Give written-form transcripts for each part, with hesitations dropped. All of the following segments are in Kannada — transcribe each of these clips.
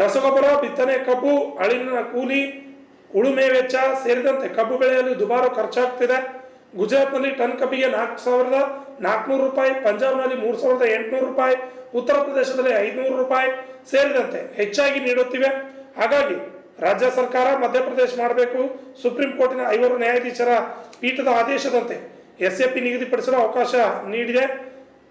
ರಸಗೊಬ್ಬರ, ಬಿತ್ತನೆ, ಕಬ್ಬು, ಅಳಿಲಿನ ಕೂಲಿ, ಉಳುಮೆ ವೆಚ್ಚ ಸೇರಿದಂತೆ ಕಬ್ಬು ಬೆಳೆಯಲು ದುಬಾರು ಖರ್ಚಾಗ್ತಿದೆ. ಗುಜರಾತ್ನಲ್ಲಿ ಟನ್ ಕಬ್ಬಿಗೆ 4,400 ರೂಪಾಯಿ, ಪಂಜಾಬ್ನಲ್ಲಿ 3,800 ರೂಪಾಯಿ, ಉತ್ತರ ಪ್ರದೇಶದಲ್ಲಿ 500 ರೂಪಾಯಿ ಸೇರಿದಂತೆ ಹೆಚ್ಚಾಗಿ ನೀಡುತ್ತಿವೆ. ಹಾಗಾಗಿ ರಾಜ್ಯ ಸರ್ಕಾರ ಮಧ್ಯಪ್ರದೇಶ ಮಾಡಬೇಕು. ಸುಪ್ರೀಂ ಕೋರ್ಟಿನ 5 ನ್ಯಾಯಾಧೀಶರ ಪೀಠದ ಆದೇಶದಂತೆ SAP ನಿಗದಿಪಡಿಸಲು ಅವಕಾಶ ನೀಡಿದೆ.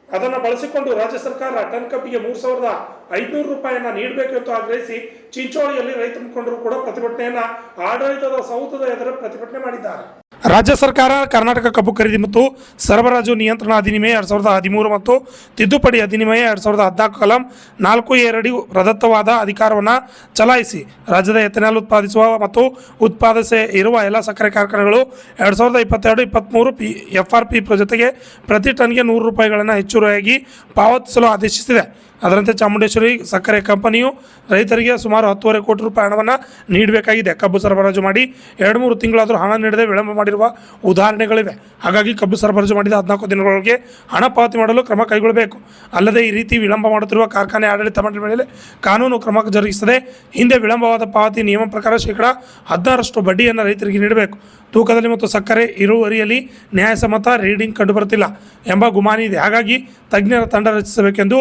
ಅದನ್ನು ಬಳಸಿಕೊಂಡು ರಾಜ್ಯ ಸರ್ಕಾರ ಟನ್ ಕಬ್ಬಿಗೆ 3,500 ರೂಪಾಯಿಯನ್ನು ನೀಡಬೇಕು ಎಂದು ಆಗ್ರಹಿಸಿ ಚಿಂಚೋಳಿಯಲ್ಲಿ ರೈತ ಮುಖಂಡರು ಕೂಡ ಪ್ರತಿಭಟನೆಯನ್ನ ಆಡಳಿತದ ಸೌಧದ ಎದುರು ಪ್ರತಿಭಟನೆ ಮಾಡಿದ್ದಾರೆ. ರಾಜ್ಯ ಸರ್ಕಾರ ಕರ್ನಾಟಕ ಕಬ್ಬು ಖರೀದಿ ಮತ್ತು ಸರಬರಾಜು ನಿಯಂತ್ರಣ ಅಧಿನಿಯಮ 2013 ಮತ್ತು ತಿದ್ದುಪಡಿ ಅಧಿನಿಯಮ 2014 ಕಲಂ 4(2) ಪ್ರದತ್ತವಾದ ಅಧಿಕಾರವನ್ನು ಚಲಾಯಿಸಿ ರಾಜ್ಯದ ಎಥೆನಾಲ್ ಉತ್ಪಾದಿಸುವ ಮತ್ತು ಉತ್ಪಾದಿಸೇ ಇರುವ ಎಲ್ಲ ಸಕ್ಕರೆ ಕಾರ್ಖಾನೆಗಳು 2022-23 FRP ಜೊತೆಗೆ ಪ್ರತಿ ಟನ್ಗೆ 100 ರೂಪಾಯಿಗಳನ್ನು ಹೆಚ್ಚುವರಿಯಾಗಿ ಪಾವತಿಸಲು ಆದೇಶಿಸಿದೆ. ಅದರಂತೆ ಚಾಮುಂಡೇಶ್ವರಿ ಸಕ್ಕರೆ ಕಂಪನಿಯು ರೈತರಿಗೆ ಸುಮಾರು 10.5 ಕೋಟಿ ರೂಪಾಯಿ ಹಣವನ್ನು ನೀಡಬೇಕಾಗಿದೆ. ಕಬ್ಬು ಸರಬರಾಜು ಮಾಡಿ 2-3 ತಿಂಗಳಾದರೂ ಹಣ ನೀಡದೆ ವಿಳಂಬ ಮಾಡಿರುವ ಉದಾಹರಣೆಗಳಿವೆ. ಹಾಗಾಗಿ ಕಬ್ಬು ಸರಬರಾಜು ಮಾಡಿದ 14 ದಿನಗಳೊಳಗೆ ಹಣ ಪಾವತಿ ಮಾಡಲು ಕ್ರಮ ಕೈಗೊಳ್ಳಬೇಕು. ಅಲ್ಲದೆ ಈ ರೀತಿ ವಿಳಂಬ ಮಾಡುತ್ತಿರುವ ಕಾರ್ಖಾನೆ ಆಡಳಿತ ಮಂಡಳಿ ಮೇಲೆ ಕಾನೂನು ಕ್ರಮ ಜರುಗಿಸದೆ ಹಿಂದೆ ವಿಳಂಬವಾದ ಪಾವತಿ ನಿಯಮ ಪ್ರಕಾರ ಶೇಕಡಾ 16% ಬಡ್ಡಿಯನ್ನು ರೈತರಿಗೆ ನೀಡಬೇಕು. ತೂಕದಲ್ಲಿ ಮತ್ತು ಸಕ್ಕರೆ ಇಳುವರಿಯಲ್ಲಿ ನ್ಯಾಯಸಮ್ಮತ ರೀಡಿಂಗ್ ಕಂಡುಬರುತ್ತಿಲ್ಲ ಎಂಬ ಗುಮಾನಿ ಇದೆ. ಹಾಗಾಗಿ ತಜ್ಞರ ತಂಡ ರಚಿಸಬೇಕೆಂದು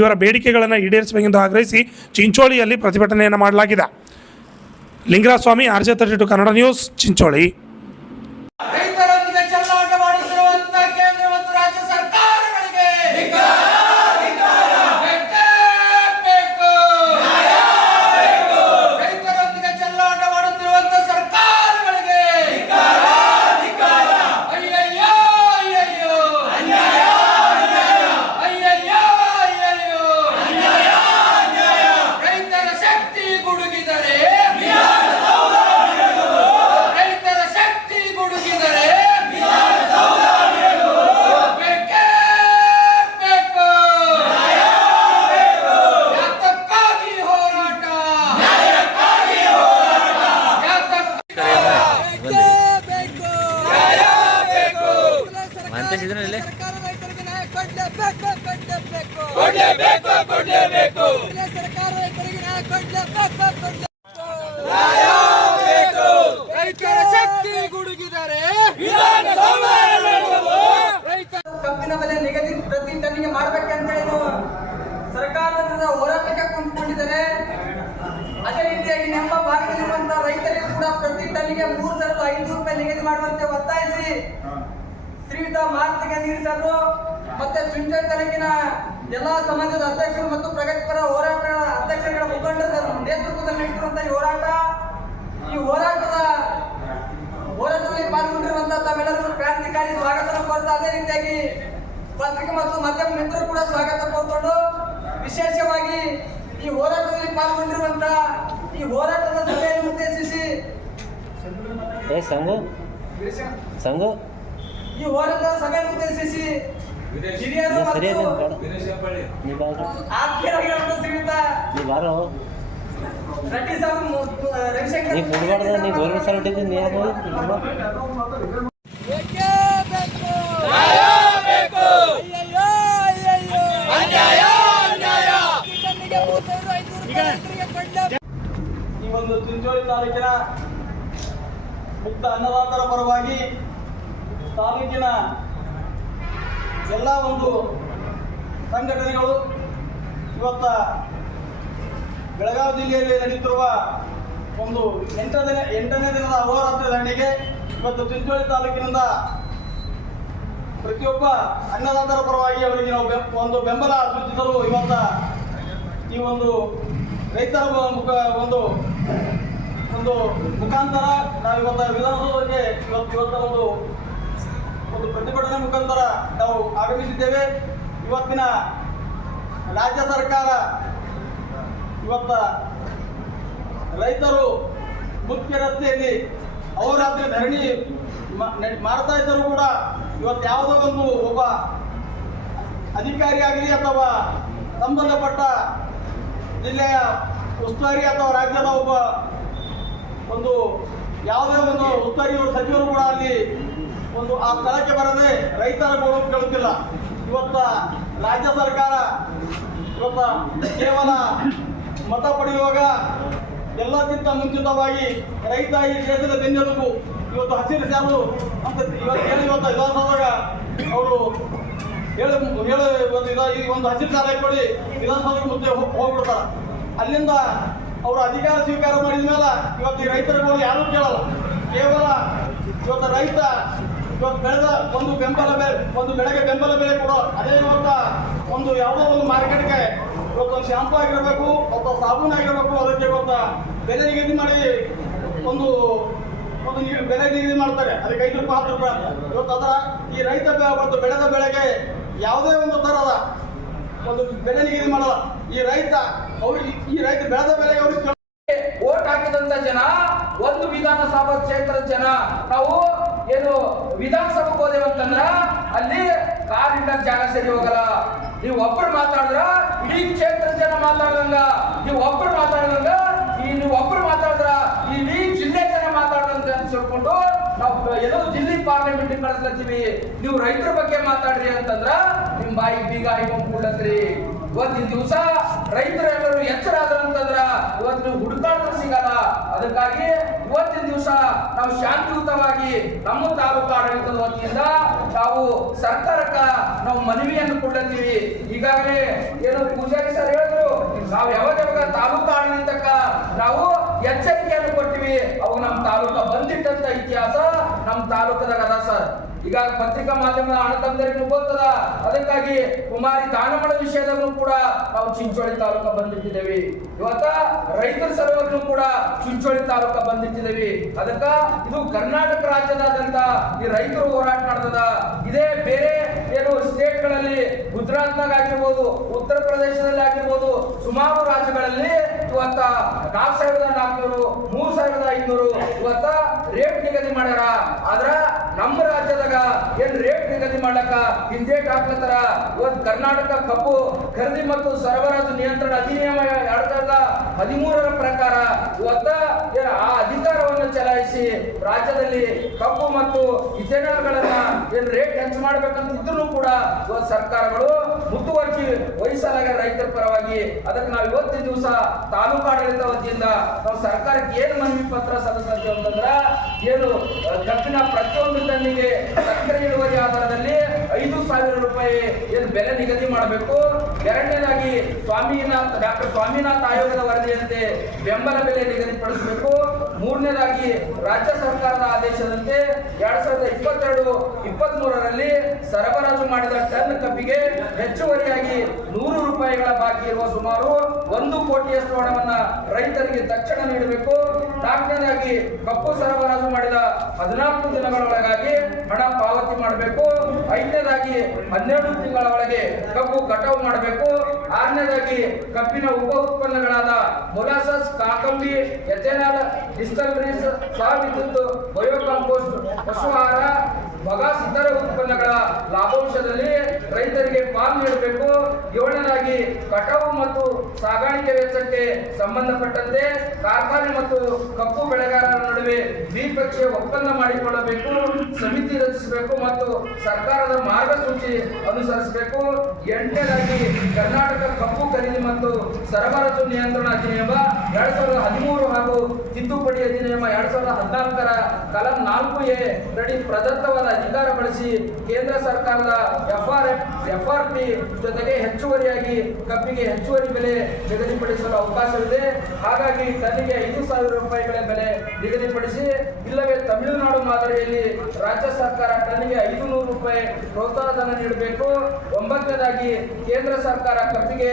ಇವರ ಬೇಡಿಕೆಗಳನ್ನು ಈಡೇರಿಸಬೇಕೆಂದು ಆಗ್ರಹಿಸಿ ಚಿಂಚೋಳಿಯಲ್ಲಿ ಪ್ರತಿಭಟನೆಯನ್ನು ಮಾಡಲಾಗಿದೆ. ಲಿಂಗರಾಜ ಸ್ವಾಮಿ, RJ32 ಕನ್ನಡ ನ್ಯೂಸ್, ಚಿಂಚೋಳಿ. ಕಬ್ಬಿನ ಬೆಲೆ ನಿಗದಿ ಪ್ರತಿ ಟನ್ನಿಗೆ ಮಾಡಬೇಕಂತ ಸರ್ಕಾರದ ಹೋರಾಟಕ್ಕೆ ಕುಂತ್ಕೊಂಡಿದ್ದಾರೆ. ಅದೇ ರೀತಿಯಾಗಿ ನಮ್ಮ ಭಾಗದಲ್ಲಿರುವಂತಹ ರೈತರಿಗೆ ಕೂಡ ಪ್ರತಿ ಟನ್ನಿಗೆ 3,500 ರೂಪಾಯಿ ನಿಗದಿ ಮಾಡುವಂತೆ ಒತ್ತಾಯಿಸಿ ಶ್ರೀಯುತ ಮಾತಿಗೆ ನೀಡಿಸಲು ಮತ್ತೆ ಚಿಂಚೋಳಿ ತಾಲೂಕಿನ ಎಲ್ಲಾ ಸಮಾಜದ ಅಧ್ಯಕ್ಷರು ಮತ್ತು ಪ್ರಗತಿಪರ ಹೋರಾಟ ಅಧ್ಯಕ್ಷರುಗಳ ಮುಖಂಡರ ನೇತೃತ್ವದಲ್ಲಿ ನಡೆಸಿರುವಂತಹ ಈ ಹೋರಾಟದಲ್ಲಿ ಪಾಲ್ಗೊಂಡಿರುವಂತಹ ತಾವೆಲ್ಲರೂ ಕ್ರಾಂತಿಕಾರಿ ಸ್ವಾಗತ ಕೋರ್ತಾ. ಅದೇ ರೀತಿಯಾಗಿ ಪತ್ರಿಕೆ ಮತ್ತು ಮಾಧ್ಯಮ ಮಿತ್ರರು ಕೂಡ ಸ್ವಾಗತ ಕೋರ್ಕೊಂಡು ವಿಶೇಷವಾಗಿ ಈ ಹೋರಾಟದಲ್ಲಿ ಪಾಲ್ಗೊಂಡಿರುವಂತಹ ಈ ಹೋರಾಟದ ಸಭೆಯನ್ನು ಉದ್ದೇಶಿಸಿ ಈ ಹೋರಾಟದ ಸಭೆಯನ್ನು ಉದ್ದೇಶಿಸಿ ಹಿರಿಯರು ಆತ್ಮೀಯರಾಗಿರುವಂತಹ ಶ್ರೀಯುತ ರೆಡ್ಡಿ ಸಾಹೇಬ್ ಈ ಒಂದು ಚಿಂಚೋಳಿ ತಾಲೂಕಿನ ಮುಕ್ತ ಅನ್ನದಾತರ ಪರವಾಗಿ ತಾಲೂಕಿನ ಎಲ್ಲ ಒಂದು ಸಂಘಟನೆಗಳು ಇವತ್ತ ಬೆಳಗಾವಿ ಜಿಲ್ಲೆಯಲ್ಲಿ ನಡೆಯುತ್ತಿರುವ ಒಂದು 8ನೇ ದಿನದ ಅಹೋರಾತ್ರಿ ದಂಡಿಗೆ ಇವತ್ತು ಚಿಂಚೋಳಿ ತಾಲೂಕಿನಿಂದ ಪ್ರತಿಯೊಬ್ಬ ಅನ್ನದಾತರ ಪರವಾಗಿ ಅವರಿಗೆ ನಾವು ಒಂದು ಬೆಂಬಲ ಸೂಚಿಸಲು ಇವತ್ತ ಈ ಒಂದು ರೈತರ ಒಂದು ಮುಖಾಂತರ ನಾವು ಇವತ್ತ ವಿಧಾನಸೌಧಕ್ಕೆ ಇವತ್ತ ಒಂದು ಪ್ರತಿಭಟನೆ ಮುಖಾಂತರ ನಾವು ಆಗಮಿಸಿದ್ದೇವೆ. ಇವತ್ತಿನ ರಾಜ್ಯ ಸರ್ಕಾರ ಇವತ್ತ ರೈತರು ಮುಖ್ಯ ರಸ್ತೆಯಲ್ಲಿ ಅಹೋರಾತ್ರಿ ಧರಣಿ ಮಾಡ್ತಾ ಇದ್ದರೂ ಕೂಡ ಇವತ್ತು ಯಾವುದೋ ಒಬ್ಬ ಅಧಿಕಾರಿ ಆಗಲಿ ಅಥವಾ ಸಂಬಂಧಪಟ್ಟ ಜಿಲ್ಲೆಯ ಉಸ್ತುವಾರಿ ಅಥವಾ ರಾಜ್ಯದ ಯಾವುದೇ ಒಂದು ಉಸ್ತುವಾರಿ ಸಚಿವರು ಕೂಡ ಅಲ್ಲಿ ಆ ಸ್ಥಳಕ್ಕೆ ಬರದೆ ರೈತರ ಗೋಳು ಕೇಳುತ್ತಿಲ್ಲ. ಇವತ್ತ ರಾಜ್ಯ ಸರ್ಕಾರ ಕೇವಲ ಮತ ಪಡೆಯುವಾಗ ಎಲ್ಲಕ್ಕಿಂತ ಮುಂಚಿತವಾಗಿ ರೈತ ಈ ದೇಶದ ಬೆನ್ನೆಲುಬು. ಇವತ್ತು ಹಸಿರು ಸಾಲು ಅಂತ ಇವತ್ತು ವಿಧಾನಸಭೆದಾಗ ಅವರು ಈ ಒಂದು ಹಸಿರು ಸಾಲ ಕೊಡಿ ವಿಧಾನಸಭೆಗೆ ಮುಂದೆ ಹೋಗ್ಬಿಡ್ತಾರೆ. ಅಲ್ಲಿಂದ ಅವರು ಅಧಿಕಾರ ಸ್ವೀಕಾರ ಮಾಡಿದ ಮೇಲೆ ಇವತ್ತು ಈ ರೈತರುಗಳು ಯಾರೂ ಕೇಳಲ್ಲ. ಕೇವಲ ಇವತ್ತು ರೈತ ಇವತ್ತು ಬೆಳೆದ ಒಂದು ಬೆಂಬಲ ಬೆಲೆ, ಒಂದು ಬೆಳೆಗೆ ಬೆಂಬಲ ಬೆಲೆ ಕೊಡೋ, ಅದೇ ಇವತ್ತು ಒಂದು ಯಾವುದೋ ಒಂದು ಮಾರ್ಕೆಟ್ಗೆ ಇವತ್ತು ಒಂದು ಶಾಂಪು ಆಗಿರಬೇಕು ಅಥವಾ ಸಾಬೂನು ಆಗಿರಬೇಕು, ಅದಕ್ಕೆ ಇವತ್ತು ಬೆಲೆ ನಿಗದಿ ಮಾಡಿ ಒಂದು ಬೆಲೆ ನಿಗದಿ ಮಾಡ್ತಾರೆ. ಅದಕ್ಕೆ 5 ರೂಪಾಯಿ 10 ರೂಪಾಯಿ ಅಂತ. ಇವತ್ತು ಅದರ ಈ ರೈತ ಒಂದು ಬೆಳೆದ ಬೆಳೆಗೆ ಯಾವುದೇ ಒಂದು ಥರದ ಒಂದು ಬೆಲೆ ನಿಗದಿ ಮಾಡಲ್ಲ. ಈ ರೈತ ಬೆಳೆದ ಬೆಲೆಗೆ ಅವ್ರಿಗೆ ವೋಟ್ ಹಾಕಿದಂತ ಜನ, ಒಂದು ವಿಧಾನಸಭಾ ಕ್ಷೇತ್ರದ ಜನ, ನಾವು ಏನು ವಿಧಾನಸಭೆಗೆ ಹೋದೇವಂತಂದ್ರ ಅಲ್ಲಿ ಕಾಲಿಂದ ಜಾಗ ಸರಿ ಹೋಗಲ್ಲ. ನೀವು ಒಬ್ಬರು ಮಾತಾಡಿದ್ರ ಇಡೀ ಕ್ಷೇತ್ರದ ಜನ ಮಾತಾಡ್ದಂಗ, ನೀವು ಒಬ್ಬರು ಮಾತಾಡಿದ್ರ ಇಡೀ ಜಿಲ್ಲೆ ಜನ ಮಾತಾಡ್ದಂತ ಅನ್ಸ್ಕೊಂಡು ನಾವು ಏನೋ ದಿಲ್ಲಿ ಪಾರ್ಲಿಮೆಂಟ್ ಕಳಿಸ್ಲತ್ತೀವಿ. ನೀವು ರೈತರ ಬಗ್ಗೆ ಮಾತಾಡ್ರಿ ಅಂತಂದ್ರ ನಿಮ್ ಬಾಯಿ ಬೀಗ ಹಾಕೊಂಡು ಕೂಡ್ಲತ್ರಿ. ಇವತ್ತಿನ ದಿವಸ ರೈತರೆಲ್ಲರೂ ಎಚ್ಚರ ಆದ್ರ ಅಂತಂದ್ರ ಇವತ್ತು ನೀವು ಹುಡುಕಾಡಿದ್ರು ಸಿಗಲ್ಲ. ಅದಕ್ಕಾಗಿ ಇವತ್ತಿನ ದಿವಸ ನಾವು ಶಾಂತಿಯುತವಾಗಿ ನಮ್ಮ ತಾಲೂಕು ಆಡಳಿತದ ವತಿಯಿಂದ ನಾವು ಸರ್ಕಾರಕ್ಕ ನಾವು ಮನವಿಯನ್ನು ಕೊಡ್ಲತ್ತೀವಿ. ಈಗಾಗಲೇ ಏನು ಪೂಜಾರಿ ಸರ್ ಹೇಳಿದ್ರು, ನಾವು ಯಾವಾಗ ತಾಲೂಕು ಆಡಳಿತಕ್ಕ ನಾವು ಎಚ್ಚರಿಕೆಯನ್ನು ಕೊಟ್ಟಿವಿ. ಅವಾಗ ನಮ್ಮ ತಾಲೂಕ ಬಂದಿಟ್ಟಂತ ಇತಿಹಾಸ ನಮ್ಮ ತಾಲೂಕದಾಗ ಅದ ಸರ್. ಈಗ ಪತ್ರಿಕಾ ಮಾಧ್ಯಮದ ಅಣ್ಣತಮ್ಮದರಿಗೂ ಗೊತ್ತದ. ಅದಕ್ಕಾಗಿ ಕುಮಾರಿ ದಾನಮಳ ವಿಷಯದಲ್ಲೂ ಕೂಡ ನಾವು ಚಿಂಚೋಳಿ ತಾಲೂಕ ಬಂದಿಟ್ಟಿದ್ದೇವೆ. ಇವತ್ತ ರೈತರ ಸಲುವಾಗಿ ಕೂಡ ಚಿಂಚೋಳಿ ತಾಲೂಕ ಬಂದಿಟ್ಟಿದ್ದೇವೆ. ಅದಕ್ಕ ಇದು ಕರ್ನಾಟಕ ರಾಜ್ಯದಾದ್ಯಂತ ಈ ರೈತರು ಹೋರಾಟ ನಡೆದದ. ಇದೇ ಬೇರೆ ಏನು ಸ್ಟೇಟ್ಗಳಲ್ಲಿ, ಗುಜರಾತ್ನಾಗ ಆಗಿರ್ಬೋದು, ಉತ್ತರ ಪ್ರದೇಶದಲ್ಲಿ ಆಗಿರ್ಬೋದು, ಸುಮಾರು ರಾಜ್ಯಗಳಲ್ಲಿ ಇವತ್ತ 4,400 3,500 ಇವತ್ತ ರೇಟ್ ನಿಗದಿ ಮಾಡ್ಯಾರ. ಆದ್ರ ನಮ್ಮ ರಾಜ್ಯದಾಗ ಏನ್ ರೇಟ್ ನಿಗದಿ ಮಾಡ್ಲಕ್ಕ ಹಿಂದೇಟ್ ಹಾಕ್ಲತ್ತಾರ. ಇವತ್ತು ಕರ್ನಾಟಕ ಕಬ್ಬು ಖರೀದಿ ಮತ್ತು ಸರಬರಾಜು ನಿಯಂತ್ರಣ ಅಧಿನಿಯಮ 2013 ಪ್ರಕಾರ ಇವತ್ತ ಆ ಅಧಿಕಾರವನ್ನು ಚಲಾಯಿಸಿ ರಾಜ್ಯದಲ್ಲಿ ಕಬ್ಬು ಮತ್ತು ಇಥೆನಾಲ್ಗಳನ್ನ ಏನ್ ರೇಟ್ ಹೆಚ್ಚು ಮಾಡ್ಬೇಕಂತ ಇದ್ರೂ ಕೂಡ ಇವತ್ತು ಸರ್ಕಾರಗಳು ಮುತುವರ್ಜಿ ವಹಿಸಲಾಗ ರೈತರ ಪರವಾಗಿ. ಅದಕ್ಕೆ ನಾವು ಇವತ್ತಿನ ದಿವಸ ತಾಲೂಕು ಆಡಳಿತ ವತಿಯಿಂದ ನಾವು ಸರ್ಕಾರಕ್ಕೆ ಏನು ಮನವಿ ಪತ್ರ ಸಲ್ಲಿಸ್ತೀವಿ ಅಂತಂದ್ರ, ಏನು ಕಬ್ಬಿನ ಪ್ರತಿಯೊಂದು ಟನ್ನಿಗೆ ಸಕ್ಕರೆ ಇಳುವರಿ ಆಧಾರದಲ್ಲಿ 5,000 ರೂಪಾಯಿ ಏನು ಬೆಲೆ ನಿಗದಿ ಮಾಡಬೇಕು. ಎರಡನೇದಾಗಿ ಡಾಕ್ಟರ್ ಸ್ವಾಮಿನಾಥ್ ಆಯೋಗದ ವರದಿಯಂತೆ ಬೆಂಬಲ ಬೆಲೆ ನಿಗದಿಪಡಿಸಬೇಕು. ಮೂರನೇದಾಗಿ ರಾಜ್ಯ ಸರ್ಕಾರದ ಆದೇಶದಂತೆ 2022-23ರಲ್ಲಿ ಸರಬರಾಜು ಮಾಡಿದ ಟನ್ ಕಬ್ಬಿಗೆ ಹೆಚ್ಚುವರಿಯಾಗಿ 100 ರೂಪಾಯಿಗಳ ಬಾಕಿ ಇರುವ ಸುಮಾರು 1 ಕೋಟಿಯಷ್ಟು ಹಣವನ್ನ ರೈತರಿಗೆ ತಕ್ಷಣ ನೀಡಬೇಕು. ನಾಲ್ಕನೇದಾಗಿ ಕಬ್ಬು ಸರಬರಾಜು ಮಾಡಿದ 14 ದಿನಗಳ ಒಳಗಾಗಿ ಹಣ ಪಾವತಿ ಮಾಡಬೇಕು. ಐದನೇದಾಗಿ 12 ತಿಂಗಳ ಒಳಗೆ ಕಬ್ಬು ಕಟಾವು ಮಾಡಬೇಕು. ಆರನೇದಾಗಿ ಕಬ್ಬಿನ ಉಪ ಉತ್ಪನ್ನಗಳಾದ ಮೊಲಾಸಸ್, ಕಾಕಂಬಿ, ಎಥೆನಾಲ್, ಡಿಸ್ಟಲ್ರೀಸ್, ಸಹವಿದ್ಯುತ್, ಬಯೋಕಾಂಪೋಸ್ಟ್, ಪಶು ಆಹಾರ, ಬಗಾಸ್ ಇತರ ಉತ್ಪನ್ನಗಳ ಲಾಭಾಂಶದಲ್ಲಿ ರೈತರಿಗೆ ಪಾಲು ನೀಡಬೇಕು. ಏಳನೇದಾಗಿ ಕಟಾವು ಮತ್ತು ಸಾಗಾಣಿಕೆ ವೆಚ್ಚಕ್ಕೆ ಸಂಬಂಧಪಟ್ಟಂತೆ ಕಾರ್ಖಾನೆ ಮತ್ತು ಕಬ್ಬು ಬೆಳೆಗಾರರ ನಡುವೆ ದ್ವಿಪಕ್ಷೀಯ ಒಪ್ಪಂದ ಮಾಡಿಕೊಳ್ಳಬೇಕು, ಸಮಿತಿ ರಚಿಸಬೇಕು ಮತ್ತು ಸರ್ಕಾರದ ಮಾರ್ಗಸೂಚಿ ಅನುಸರಿಸಬೇಕು. ಎಂಟನೇದಾಗಿ ಕರ್ನಾಟಕ ಕಬ್ಬು ಖರೀದಿ ಮತ್ತು ಸರಬರಾಜು ನಿಯಂತ್ರಣ ಅಧಿನಿಯಮ 2013 ಹಾಗೂ ತಿದ್ದುಪಡಿ ಅಧಿನಿಯಮ 2014ರ ಕಲಂ 4A ರಡಿ ಪ್ರದತ್ತವಾದ ಅಧಿಕಾರ ಬಳಸಿ ಕೇಂದ್ರ ಸರ್ಕಾರದ FRP ಜೊತೆಗೆ ಹೆಚ್ಚುವರಿಯಾಗಿ ಕಬ್ಬಿಗೆ ಹೆಚ್ಚುವರಿ ಬೆಲೆ ನಿಗದಿಪಡಿಸಲು ಅವಕಾಶವಿದೆ. ಹಾಗಾಗಿ ಟನ್ನಿಗೆ 5,000 ರೂಪಾಯಿಗಳ ಬೆಲೆ ನಿಗದಿಪಡಿಸಿ, ಇಲ್ಲವೇ ತಮಿಳುನಾಡು ಮಾದರಿಯಲ್ಲಿ ರಾಜ್ಯ ಸರ್ಕಾರ ಟನ್ನಿಗೆ 500 ರೂಪಾಯಿ ಪ್ರೋತ್ಸಾಹಧನ ನೀಡಬೇಕು. 9ನೇದಾಗಿ ಕೇಂದ್ರ ಸರ್ಕಾರ ಕಬ್ಬಿಗೆ